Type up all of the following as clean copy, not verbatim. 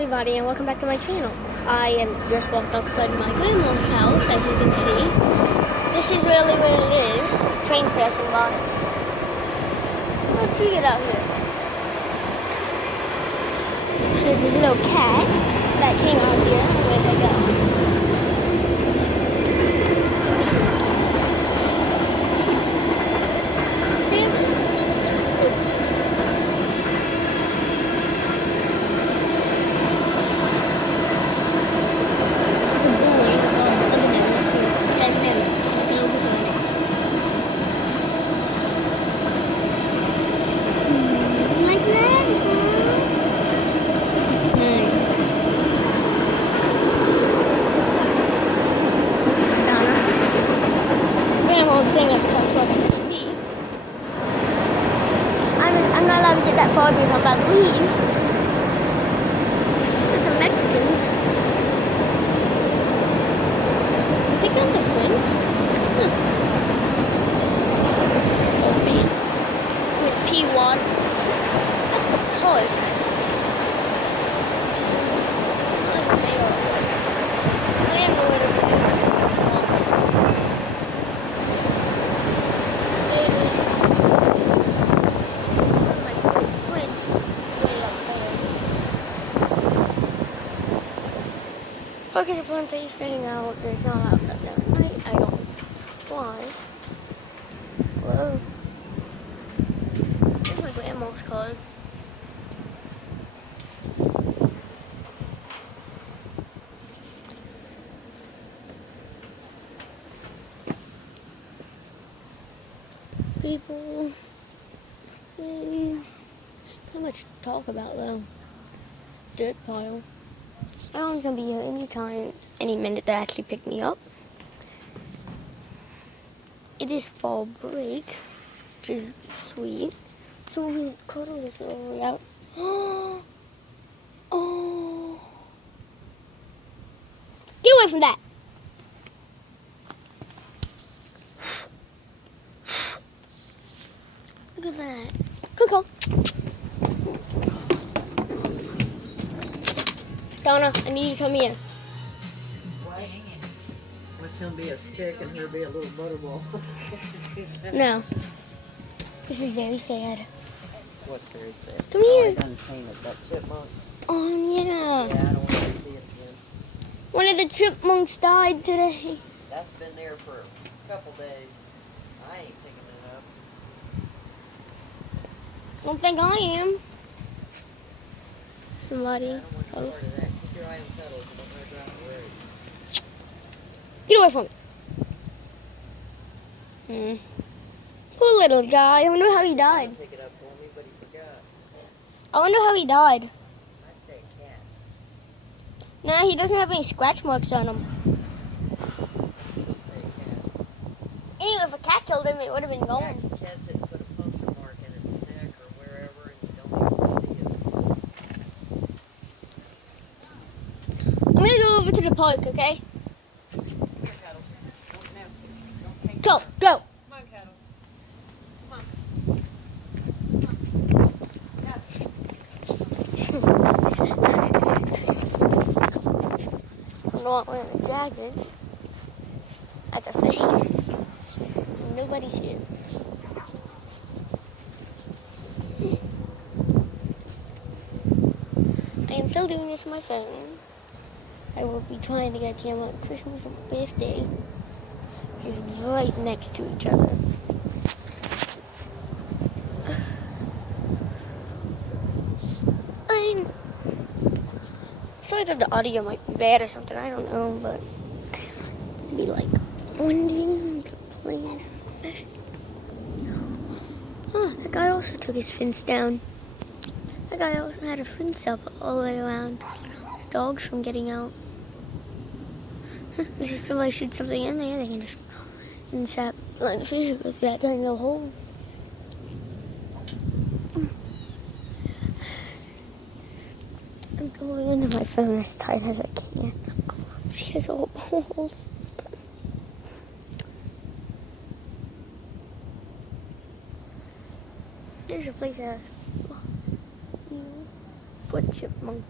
everybody, and welcome back to my channel. I am just walked outside my grandma's house, as you can see. This is really where it is. Train passing by. Let's see it out here. There's this little cat that came out here. Where'd they go? See this? I'm not allowed to get that far because I'm about to leave. There's some Mexicans. I think that's a French. Must be with P1 at the park. They are landlord over there. Focus upon facing out. There's not allowed that down right. I don't know why. Whoa. There's my grandma's car. People. Not much to talk about though. Dirt pile. I'm gonna be here anytime, any minute they actually pick me up. It is fall break, which is sweet. So we can cuddle this little way out. Oh! Get away from that! Look at that. Coco. Donna, I need you to come here. What's gonna be a stick and her be a little butterball? No. This is very sad. What's very sad? Come here. I done painted that chipmunk. Oh, yeah. Yeah, I don't want to see it again. One of the chipmunks died today. That's been there for a couple days. I ain't picking it up. Don't think I am. Somebody I don't want no else. part of that. Keep your eye on pedals. You don't want to drive the road. Get away from me. Poor little guy. I wonder how he died. Pick it up for me, but he forgot. I wonder how he died. I'd say cat. Nah, he doesn't have any scratch marks on him. Say cat. Anyway, if a cat killed him, it would have been gone. Cat didn't put a puncture mark in its neck or wherever, and you don't even see it. I'm gonna go over to the park, okay? Here, Cattle. Don't now. Don't take Go, go. Come on, Cattle. I'm not wearing a jacket. That's a thing. Nobody's here. I am still doing this on my phone. I will be trying to get a camera on Christmas and birthday. Which is right next to each other. I'm sorry that the audio might be bad or something, I don't know, but it'd be like winding to please. Oh, that guy also took his fence down. That guy also had a fence up all the way around. His dogs from getting out. If somebody shoots something in there, they can just insert like fish with that in the hole. I'm going into my phone as tight as I can. She has all holes. There's a place that has foot chipmunk.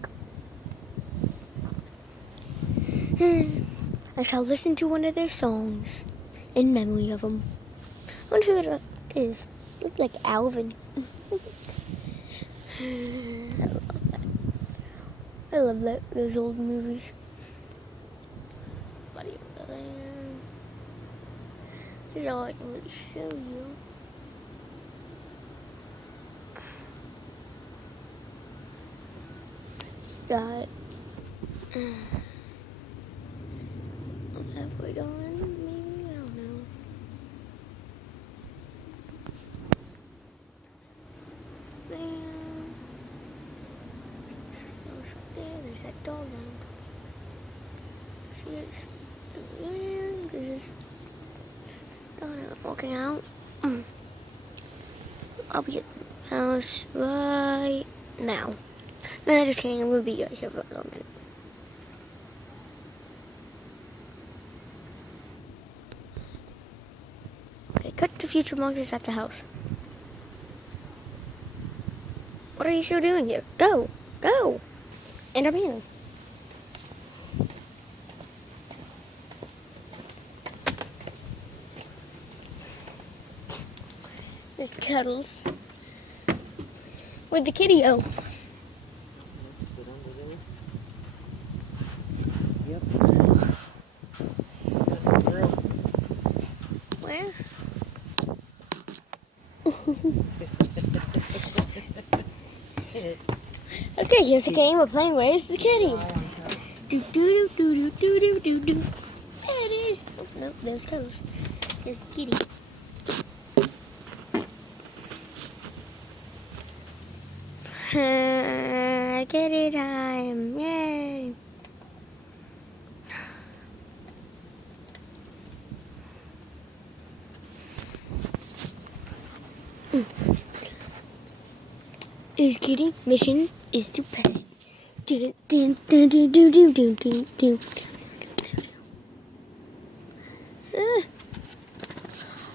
I shall listen to one of their songs in memory of them. I wonder who it is. Looks like Alvin. I love those old movies. Buddy over there. Here's all I can really show you. Got halfway done, maybe? I don't know. There's that dog around. There's walking out. I'll be at the house right now. No, just kidding. I'm gonna be right here for a little minute. Okay, cut to future Marcus at the house. What are you still doing here? Go! Go! And I'm in. There's Cuddles. Where'd the kitty go? Sit under there. Yep. Grill. Where? Okay, here's the game we're playing. Where's the kitty? Do do do do do do do do. There it is. Oh, no, there's Cuddles. There's the kitty. Kitty time! Yay! His kitty mission is to pet it. Do do do do do do do do do.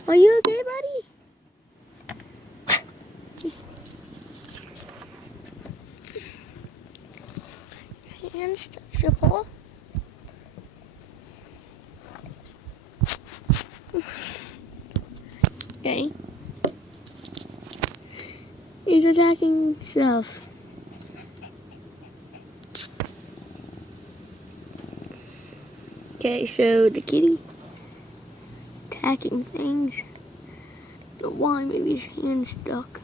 Are you okay, buddy? Hands touch your paw. Okay. He's attacking stuff. Okay, so the kitty attacking things. Don't know why, maybe his hand's stuck.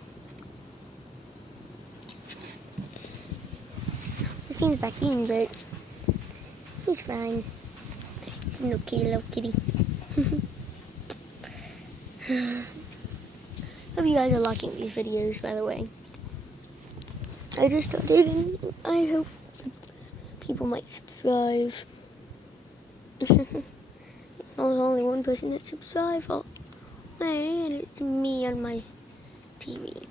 It seems back in, but he's fine. He's an okay little kitty. Hope you guys are liking these videos, by the way. I just started and I hope people might subscribe. I was only one person that subscribed, and it's me on my TV.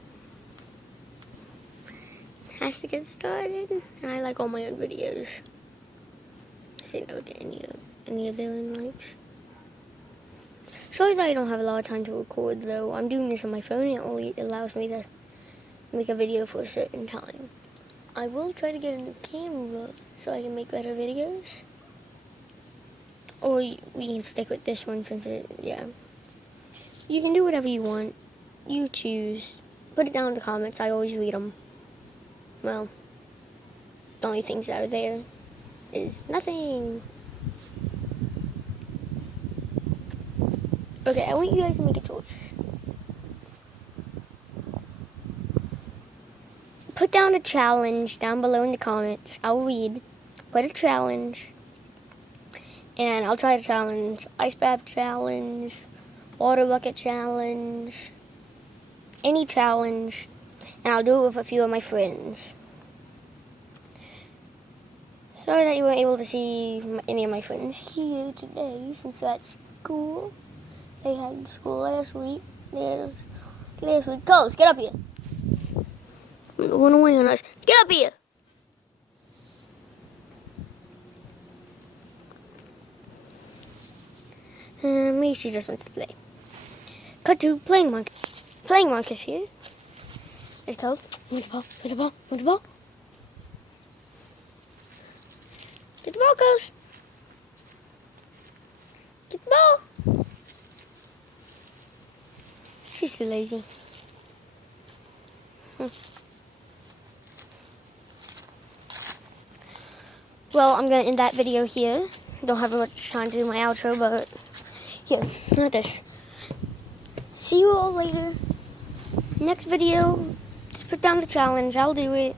Has to get started, and I like all my own videos. I say never get any of their own likes. Sorry that I don't have a lot of time to record, though. I'm doing this on my phone, and it only allows me to make a video for a certain time. I will try to get a new camera so I can make better videos. Or we can stick with this one since yeah. You can do whatever you want. You choose. Put it down in the comments. I always read them. Well, the only things that are there is nothing. Okay, I want you guys to make a choice. Put down a challenge down below in the comments. I'll read. Put a challenge. And I'll try to challenge ice bath challenge, water bucket challenge, any challenge, and I'll do it with a few of my friends. Sorry that you weren't able to see any of my friends here today since that's school. They had school last week. Ghost, get up here. Run away on us. Get up here. Maybe she just wants to play. Cut to playing Marcus. Playing Marcus here. Let's go. Move the ball. Move the ball. Move the ball. Get the ball, Ghost. Well, she's too lazy. Well, I'm going to end that video here. Don't have much time to do my outro, but here, like this. See you all later. Next video, just put down the challenge. I'll do it.